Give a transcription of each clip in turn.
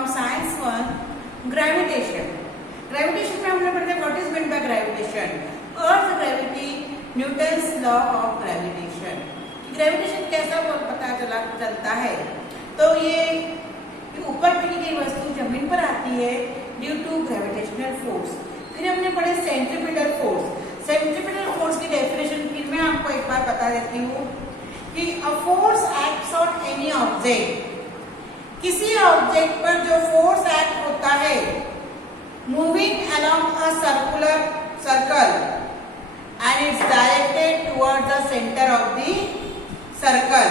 From science 1 gravitation. Gravitation में हमने पढ़ा what is mean by gravitation, earth gravity, Newton's law of gravitation. Gravitation कैसा पता चलता है, तो ये ऊपर फेंकी गई वस्तु जमीन पर आती है ड्यू टू ग्रेविटेशनल फोर्स। फिर हमने पढ़े सेंट्रीपिटल फोर्स। सेंट्रीपिटल फोर्स की डेफिनेशन फिर मैं आपको एक बार बता देती हूँ कि a force acts on any object, किसी ऑब्जेक्ट पर जो फोर्स एक्ट होता है moving along a circular circle and it's directed towards the centre of the circle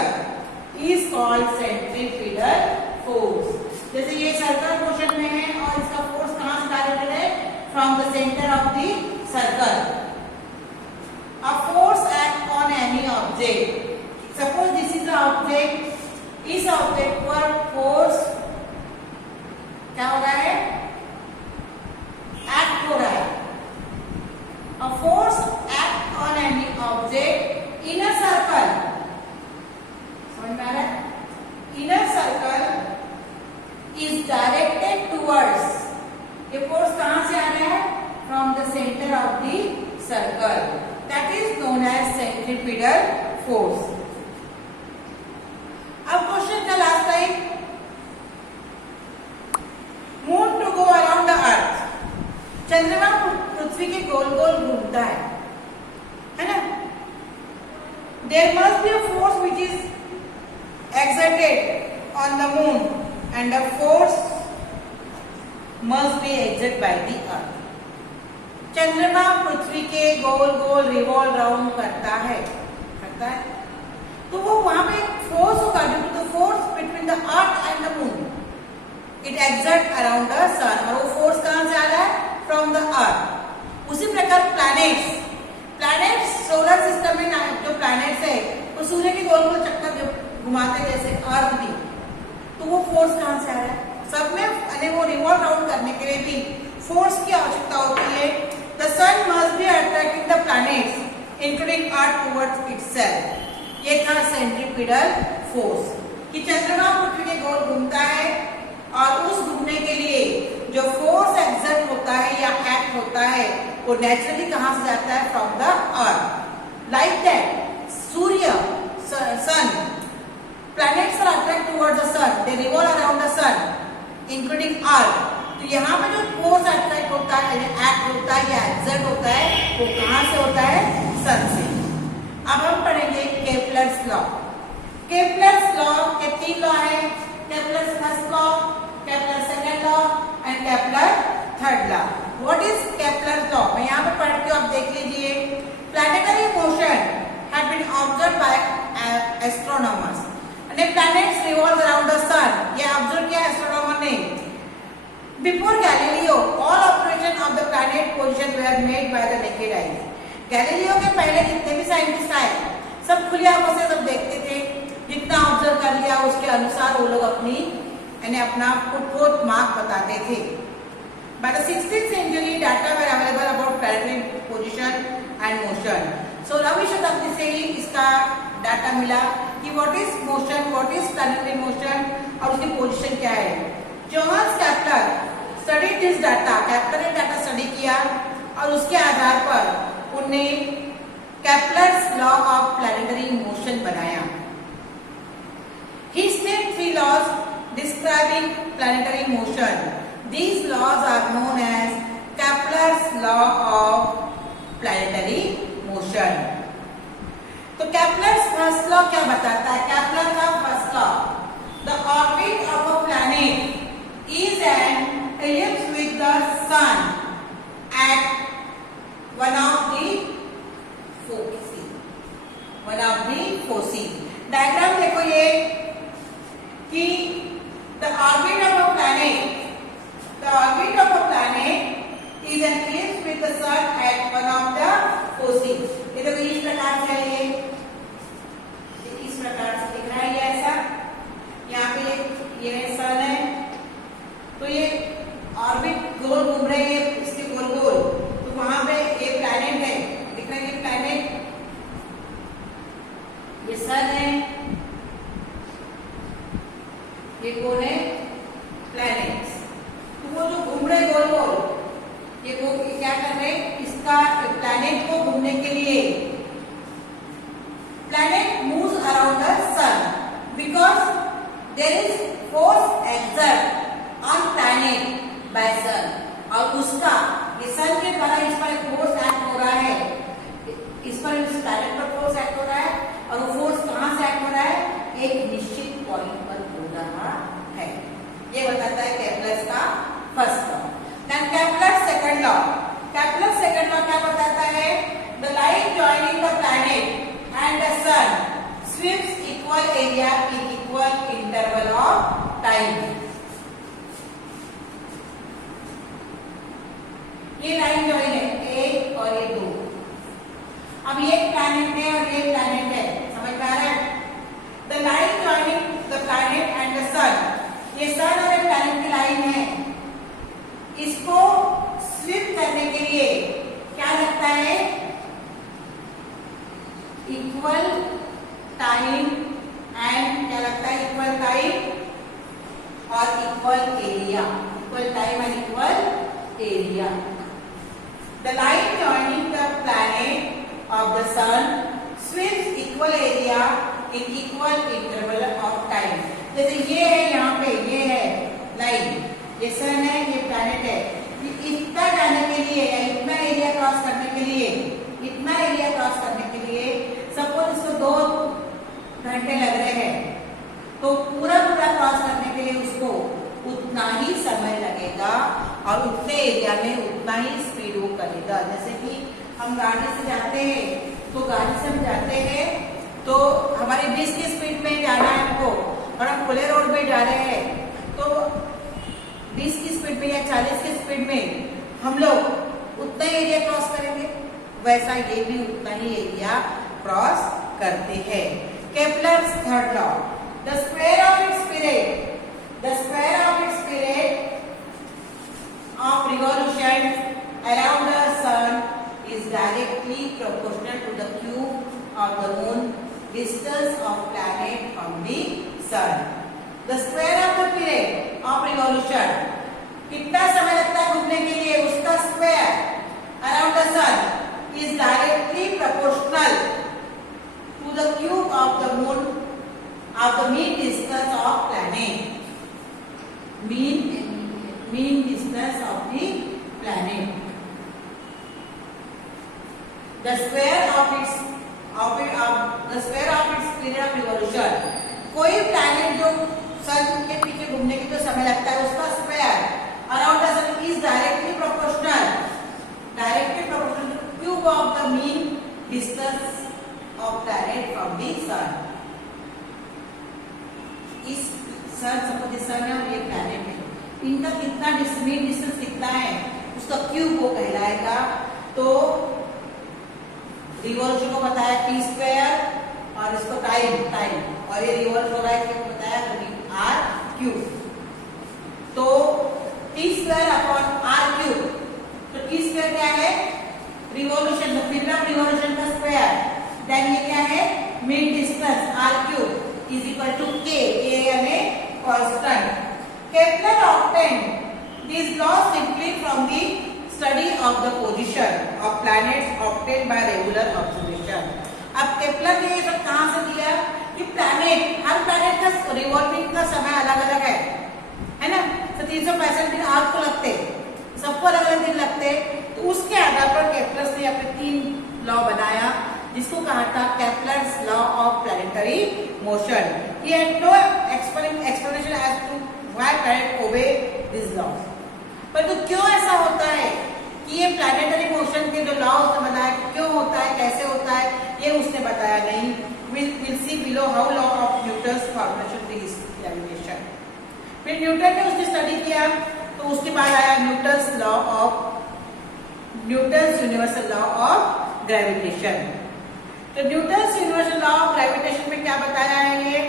is called centripetal force. जैसे ये सर्कल मोशन में है और इसका फोर्स कहां से डायरेक्टेड है, from the centre of the circle. A force act on any object, suppose this is the object, इस ऑब्जेक्ट पर फोर्स क्या हो रहा है, एक्ट हो रहा है। A force act on any object in a circle, समझ में आ रहा है, in a circle is directed towards, ये फोर्स कहां से आ रहा है, from the centre of the circle, that is known as centripetal force. अब क्वेश्चन का last time, moon to go around the earth, चंद्रमा पृथ्वी के गोल गोल घूमता है ना। There must be a force which is exerted on the moon and the force must be exerted by the earth. चंद्रमा पृथ्वी के गोल गोल रिवॉल्व राउंड करता है, तो वो वहां पे एक फोर्स होगा due to the force between the earth and the moon, it exert around the sun, और वो फोर्स कहां से आ रहा है, फ्रॉम द अर्थ। उसी प्रकार प्लैनेट्स सोलर सिस्टम में जो प्लैनेट्स है वो सूर्य के गोल गोल चक्कर जो घुमाते जैसे अर्थ भी, तो वो फोर्स कहां से आ रहा है, सब में वो रिवॉल्व राउंड करने के लिए भी फोर्स की आवश्यकता होती है। The sun must be attracting the planets including earth towards itself. ये था सेंट्रीपिटल फोर्स, कि चंद्रमा पृथ्वी के गोल घूमता है और उस घूमने के लिए जो फोर्स एक्सर्ट होता है या एक्ट होता है वो नेचुरली कहां से जाता है, from the earth. Like that सूर्य, sun, planets are attracted towards the sun, they revolve around the sun including earth। तो यहाँ पे जो फोर्स अट्रैक्ट होता है, एक्ट होता है या एक्सर्ट होता है, वो कहाँ से होता है, सन से। अब हम पढ़ेंगे केपलर्स लॉ। केपलर्स लॉ के 3 लॉ है, Kepler's first law, Kepler second law and Kepler third law. What is Kepler's law, मैं यहाँ पे पढ़ती हूँ, आप देख लीजिए। Planetary motion have been observed by astronomers, planets revolve around the sun, ये ऑब्जर्व किया एस्ट्रोनॉमर ने। Before Galileo, all observation of the planet position were made by the naked eyes। Galileo के पहले जितने भी साइंटिस्ट आए सब खुली आंखों से सब देखते थे, जितना ऑब्जर्व कर लिया उसके अनुसार वो लोग अपना खुद को मार्क बताते थे। By the 16th century, data were available about planetary position and motion। 16वीं शताब्दी से ही इसका डाटा मिला कि what is motion, what is planetary motion और उसकी पोजीशन क्या है। Johannes Kepler studied this data, Kepler ने डाटा स्टडी किया और उसके आधार पर उन्होंने Kepler's law of planetary motion बनाया। He state 3 laws describing planetary motion. These laws are known as Kepler's law of planetary motion। तो केपलर्स फर्स्ट लॉ क्या बताता है, केपलर का first law, the orbit of a planet is an ellipse with the sun at one of the foci. Diagram देखो ये कि the orbit of a planet, the orbit of a planet is an ellipse with the sun at one of the foci। ये देखो इस प्रकार से है, ये इस प्रकार से दिख रहा है, ये ऐसा, यहाँ पे ये सन है, तो ये ऑर्बिट गोल घूम रहे हैं इसके गोल गोल, तो वहां पे ये प्लैनेट है, दिख रहा है ये प्लैनेट, ये सन है, ये कौन है, प्लैनेट। इसका प्लैनेट को घूमने के लिए planet moves around the sun because there is force exert on planet by sun और उसका ये सन के द्वारा इस पर फोर्स एक्ट हो रहा है, इस पर इस प्लैनेट पर फोर्स एक्ट हो रहा है और वो फोर्स कहाँ से एक्ट हो रहा है, एक निश्चित पॉइंट पर हो रहा है। ये बताता है केपलर का first law. Then Kepler second law, Kepler second law क्या बताता है, the light joining the planet and the sun sweeps equal area in equal interval of time। ये लाइन जो है एक और ये दो, अब ये प्लैनेट है और ये प्लैनेट है, समझ में आ रहा है। The line joining the planet and the sun, ये सन और प्लैनेट की लाइन है, इसको स्वीप करने के लिए क्या लगता है, इक्वल टाइम एंड क्या लगता है, इक्वल टाइम और equal area, equal time and equal area. The line joining the planet of the sun sweeps equal area in equal interval of time. जैसे ये है, यहाँ पे ये है लाइन, ये सन है, ये प्लैनेट है, इतना जाने के लिए या इतना एरिया क्रॉस करने के लिए, इतना एरिया क्रॉस करने के लिए सपोज इसको 2 घंटे लग रहे हैं, तो पूरा क्रॉस करने के लिए उसको उतना ही समय लगेगा और उतने एरिया में उतना ही स्पीड वो करेगा। जैसे कि हम गाड़ी से जाते हैं, तो गाड़ी से हम जाते हैं तो हमारी 20 की स्पीड में जाना है हमको और हम खुले रोड में जा रहे हैं, तो 20 की स्पीड में या 40 की स्पीड में हम लोग उतना ही एरिया क्रॉस करेंगे, वैसा ये भी उतना ही एरिया क्रॉस करते हैं। Kepler's third law, the square of its period, the square of its period of revolution around the sun is directly proportional to the cube of the moon distance of planet from the sun. The square of the period of revolution, कितना समय लगता है घूमने के लिए, उसका square around the sun is directly proportional to the cube of the moon of the mean distance of planet, mean distance of the planet। The square of its period of revolution, कोई planet जो सन के पीछे घूमने के जो समय लगता है उसका square around the sun is directly proportional cube of the mean distance of planet from the sun। इस सन सपोज सन है और ये प्लैनेट है, इनका कितना मीन डिस्टेंस कितना है, उसका क्यूब वो कहलाएगा। तो रिवॉल्यूशन को बताया टी स्क्वायर और इसको टाइम और ये रिवॉल्व हो रहा है क्यों बताया, आर क्यूब। तो T square upon R cube, तो टी स्क्वायर क्या है, revolution, the period of revolution का स्क्वायर, देन ये क्या है, mean distance R cube is equal to K यानी constant. Kepler obtained this law simply from the study of the position of planets obtained by regular observation. अब Kepler ने ये सब कहां से दिया कि प्लैनेट, हर प्लैनेट का रिवॉल्विंग का समय अलग अलग है ना, तो 365 दिन अर्थ को लगते, सबको अलग अलग दिन लगते, तो उसके आधार पर केपलर ने अपने 3 लॉ बनाया जिसको कहा था Kepler's law of planetary motion. He had no explanation as to why planet obey this law, पर तो क्यों ऐसा होता है कि ये प्लैनेटरी मोशन के जो लॉ उसने बनाया, क्यों होता है, कैसे होता है, ये उसने बताया नहीं। Will see below how law of Newton's formation this gravitation. फिर न्यूटन ने उसने स्टडी किया, तो उसके बाद आया Newton's universal law of gravitation. तो Newton's universal law of gravitation में क्या बताया है, ये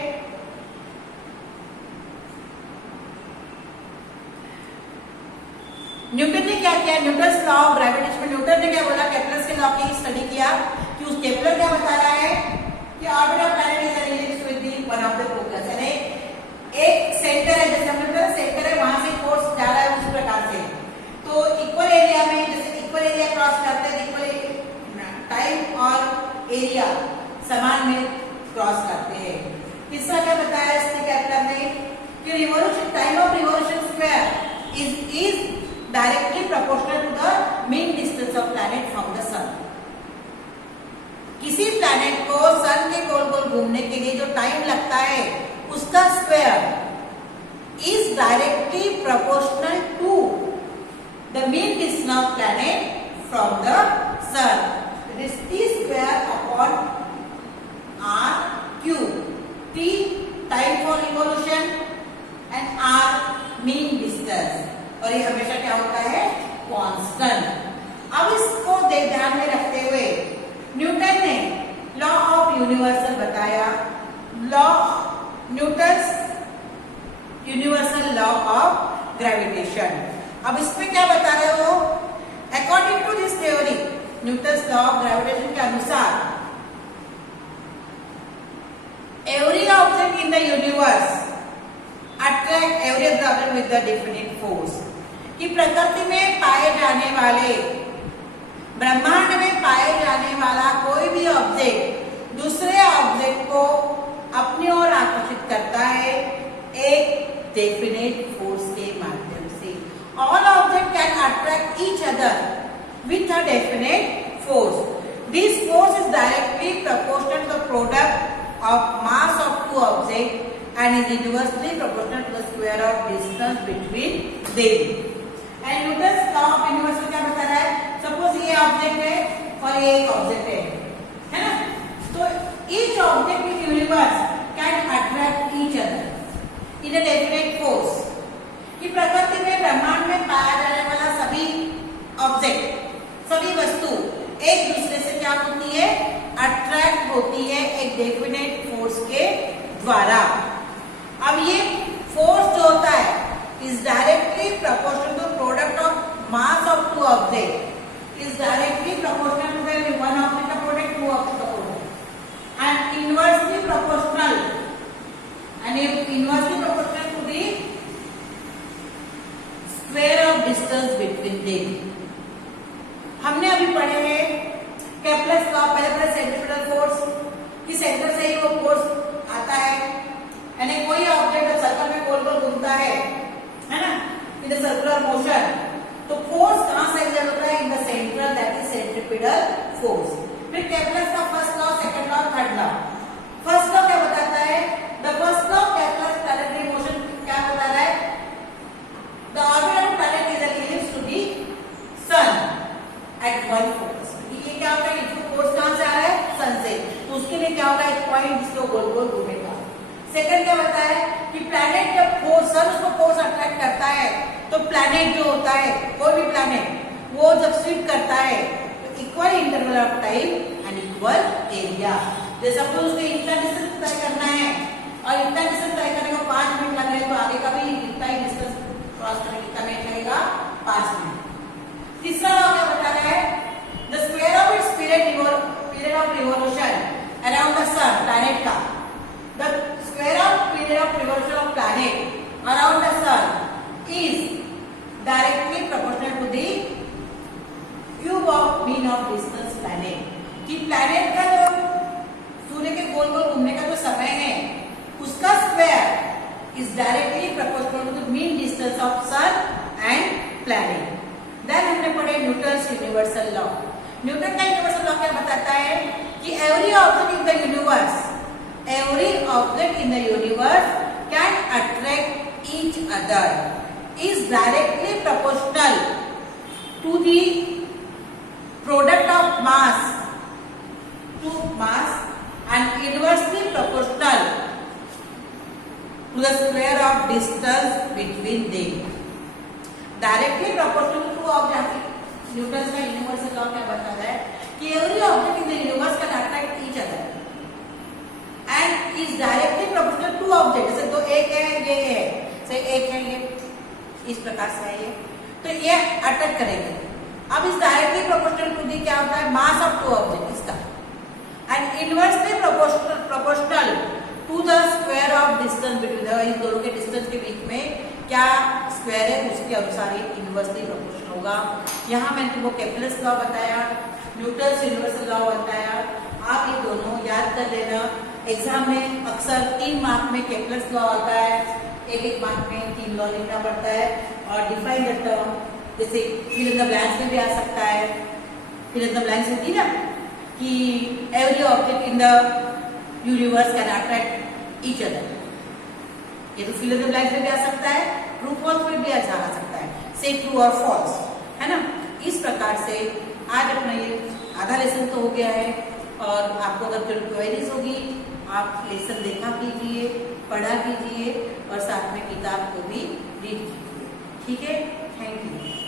न्यूटन ने क्या किया, न्यूटन्स लॉ ऑफ ग्रेविटेशन में न्यूटन ने क्या बोला, केपलर के लॉ की स्टडी किया कि उस केपलर क्या बता रहा है कि orbit of planet is related with the one of the focus, यानी एक सेंटर है, जैसे हमने सेंटर है वहां से फोर्स जा रहा है उस प्रकार से, तो इक्वल एरिया में जैसे इक्वल एरिया क्रॉस करते हैं एरिया समान में क्रॉस करते हैं। तीसरा क्या बताया इसने कैप्टन ने कि revolution time of revolution square is directly proportional to the mean distance of planet from the sun. किसी प्लैनेट को सन के गोल गोल घूमने के लिए जो टाइम लगता है उसका square is directly proportional to the mean distance of planet from the sun. It is T square upon R cube. T time for revolution and R mean distance, और ये हमेशा क्या होता है कांस्टेंट। अब इसको ध्यान में रखते हुए न्यूटन ने लॉ ऑफ यूनिवर्सल बताया, Newton's universal law of gravitation. अब इसमें क्या बता रहे हो, according to this theory Newton's law of gravitation के अनुसार every object in the universe attract every other object with the definite force। कि प्रकृति में पाए जाने वाले, ब्रह्मांड में पाए जाने वाला कोई भी ऑब्जेक्ट दूसरे ऑब्जेक्ट को अपनी ओर आकर्षित करता है एक डेफिनेट फोर्स के माध्यम से। All object can attract each other with a definite force. This force is directly proportional to the product of mass of two objects and is inversely proportional to the square of distance between them। And Newton's law of universal क्या बता रहा है, suppose ये object है और ये एक object है ना, तो each object in universe can attract each other in a definite force। कि प्रकृति में ब्रह्मांड में पाया जाने वाला सभी ऑब्जेक्ट, सभी वस्तु एक दूसरे से क्या होती है, अट्रैक्ट होती है एक डेफिनेट फोर्स के द्वारा। अब ये फोर्स जो होता है is directly proportional to product of mass of two object, is directly proportional to the one object का प्रोडक्ट, टू ऑब्जेक्ट का product, and inversely proportional to the square of distance between them. हमने अभी पढ़े हैं Kepler's law, पहले centripetal force कि centre से ही वो फोर्स आता है, यानी कोई ऑब्जेक्ट सर्कल में गोल गोल घूमता है ना, इन द सर्कुलर मोशन, तो फोर्स कहां से एक्सर्ट होता है, in the centre, that is centripetal force. फिर केप्लर्स का first law, second law, third law. First law क्या बताता है, the first law Kepler's planetary motion क्या बता रहा है, the orbit of planet is an ellipse to the sun at one focus. ये क्या होगा, इसको फोर्स कहां से आ रहा है, सन से, तो उसके लिए क्या होगा, एक पॉइंट जिसको गोल गोल घूमेगा। सेकंड क्या बताया है कि प्लैनेट जब फोर्स, सन उसको फोर्स अट्रैक्ट करता है तो प्लैनेट जो होता है, कोई भी प्लैनेट वो जब स्विप करता है तो equal interval of time and equal area. जैसे सपोज उसको इतना डिस्टेंस तय करना है और इतना डिस्टेंस तय करने को 5 मिनट लग रहे हैं, तो आगे का भी इतना ही डिस्टेंस क्रॉस करने कितना मिनट लगेगा, 5 मिनट। तीसरा लॉ क्या बता रहा है, the square of its period of revolution around the sun, planet का, the square of period of revolution of planet around the sun is directly proportional to the cube of mean of distance planet। कि planet का जो सूर्य के गोल गोल घूमने का जो समय है उसका square is directly proportional to the mean distance of sun and planet। Then हमने पढ़े न्यूटन्स यूनिवर्सल लॉ। न्यूटन का यूनिवर्सल लॉ क्या बताता है कि every object in the universe can attract each other is directly proportional to the product of mass and inversely proportional to the square of distance between them. Directly proportional to object, Newton का universal law क्या बताता है कि every object in the universe can attract each other and is directly proportional to object. जैसे तो एक है, ये है, से एक है, ये इस प्रकार से है, ये तो ये अट्रैक्ट करेंगे। अब इस डायरेक्टली प्रोपोर्शनल टू दी क्या होता है, मास ऑफ टू ऑब्जेक्ट इसका, and inversely proportional to the square of distance between, इन दोनों के डिस्टेंस के बीच में क्या स्क्वायर है उसके अनुसार ये इनवर्सली प्रोपोर्शनल होगा। यहाँ मैंने तुमको केप्लर्स लॉ बताया, न्यूटन्स यूनिवर्सल लॉ बताया, आप ये दोनों याद कर लेना। एग्जाम में अक्सर 3 मार्क में केपलर्स लॉ आता है, एक मार्क में 3 लॉ लिखना पड़ता है। और डिफाइन द टर्म, जैसे फिल इन द ब्लैंक्स में भी आ सकता है। फिल इन द ब्लैंक्स होती है ना कि every object in the universe can attract each other, ये तो फिल इन द ब्लैंक्स में भी आ सकता है, ट्रू फॉल्स में भी आ सकता है, से ट्रू और फॉल्स, है ना। इस प्रकार से आज अपना ये आधा लेसन तो हो गया है, और आपको अगर कोई क्वेरीज होगी आप लेसन देखा कीजिए, पढ़ा कीजिए और साथ में किताब को भी रीड कीजिए। ठीक है, थैंक यू।